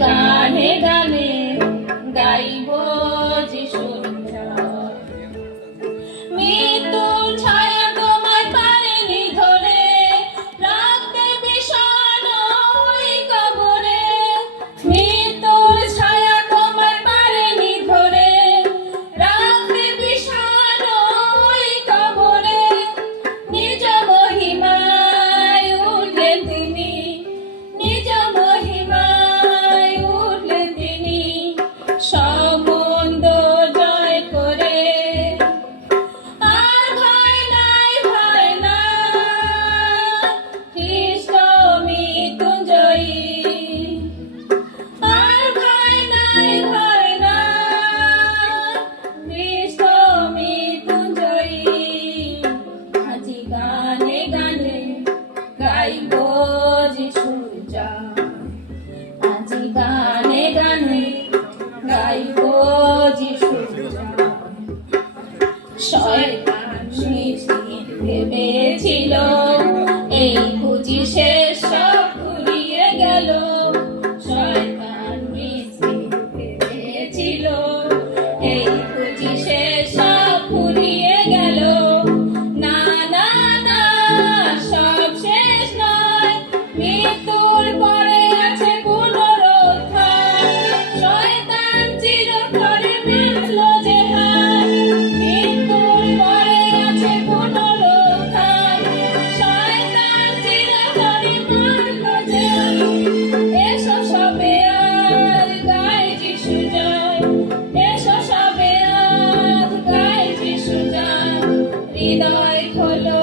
গানে গানে গাইব যিশুর জয়। মৃত্যুর ছায়া তোমায় পারেনি ধরে, রাখতে বিষণ্ণ ওই কবরে। মৃত্যুর ছায়া তোমায় পারেনি ধরে, রাখতে বিষণ্ণ ওই কবরে। নিজ মহিমায় উঠলেন তিনি, নিজ মহিমায় উঠলেন তিনি, সমুদ্র জয় করে। আর ভয় নাই, ভয় নাই, খ্রিস্ট মৃত্যুঞ্জয়ী। আর ভয় নাই, ভয় নাই, খ্রিস্ট মৃত্যুঞ্জয়ী। আজি গানে গানে গাইব যিশুর জয়। আজি গানে গানে গাইব যিশুর জয়। শয়তান নিশ্চিত ভেবেছিল এই বুঝি শেষ, সব ফুরিয়ে গেল। শয়তান নিশ্চিত ভেবেছিল এই বুঝি শেষ, সব ফুরিয়ে গেল। না না না, সব শেষ নয়, মৃত্যুর পরে আছে পুনরুত্থান। শয়তান চিরতরে মিটল যে হার, মৃত্যুর পরে আছে পুনরুত্থান। শয়তান চিরতরে মিটল যে হার। এসো সবে আজ গাই যিশু জয়, এসো সবে আজ গাই যিশু জয়। হৃদয় খোলো,